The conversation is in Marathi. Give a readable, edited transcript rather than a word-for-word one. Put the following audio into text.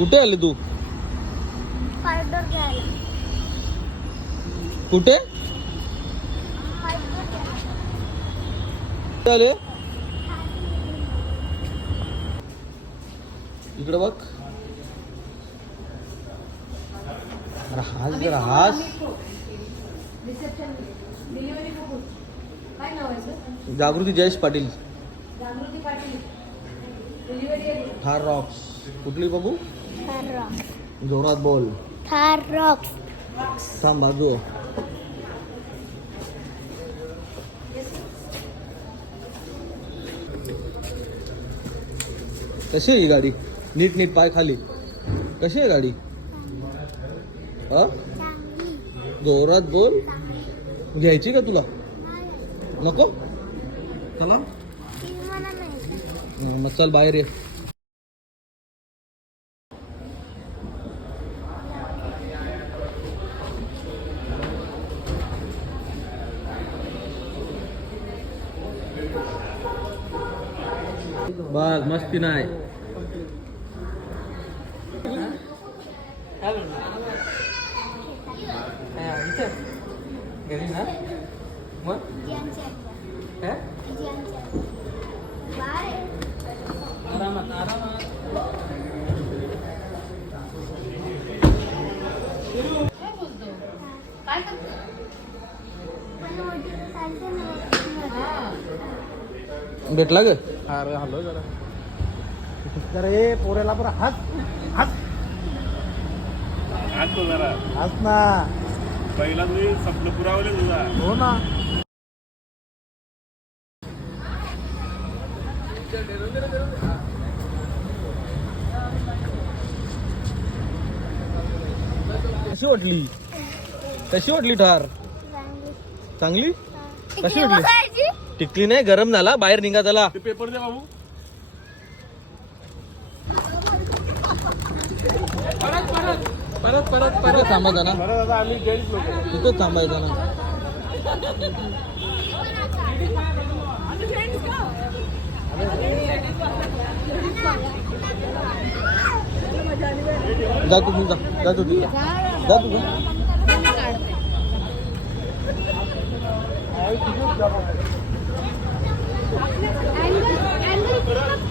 कुठे आले तू? फायबर घ्यायला. कुठे आले? इकडे बघ. अरे हास जरा हास. जागृती जयेश पाटील. थार रॉक्स. कुठली बघू? थार रॉक्स. जोरात बोल. थार रॉक्स. थांब बाजू. कशी आहे ही गाडी? नीट नीट पाय खाली. कशी आहे गाडी? हा चांगली. जोरात बोल. घ्यायची का तुला? नाही. नको. चला ती मला नाही. मग चल बाहेर ये. बस मस्ती नाही. भेटला ग? अरे हॅलो जरा जरा ए पोऱ्याला बरं हात हात आणतो जरा हात ना. पहिला तुम्ही स्वप्न पुरावले तुझा. हो ना. कशी वाटली? कशी वाटली ठार? चांगली. कशी वाटली? टिकली नाही, गरम झाला, बाहेर निघा त्याला. ते पेपर दे बाबू. तिथं थांबायचा ना. बरं दादा आम्ही जेंट्स लोक. तिथंच थांबायचा ना. जा तुम्ही जा. जा तू तिकडे. जा तू. अँगल